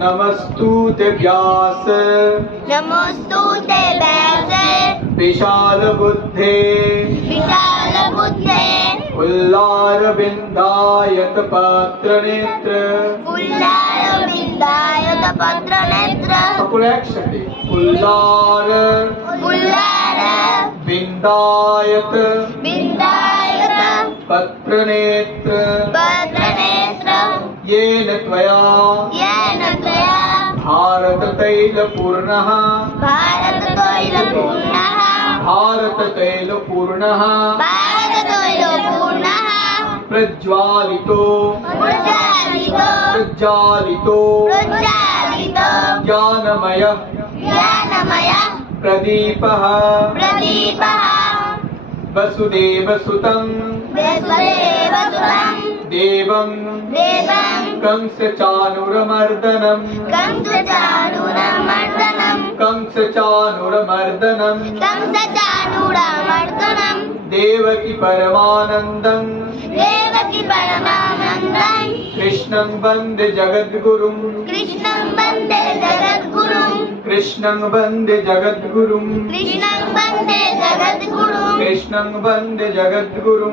नमस्तुते व्यास नमस्तुते व्यास विशाल बुद्धे उल्लारविन्दायत पत्र नेत्र अकुलेक्षते उल्लार विन्दायत पत्र नेत्र येन त्वया भारत तैलपूर्णः प्रज्वालितो ज्ञानमयः प्रदीपः वसुदेवसुतं देवं कंसचाणूरमर्दनं देवकी परमानन्दं कृष्णं वन्दे जगद्गुरुं कृष्णं वन्दे जगद्गुरुं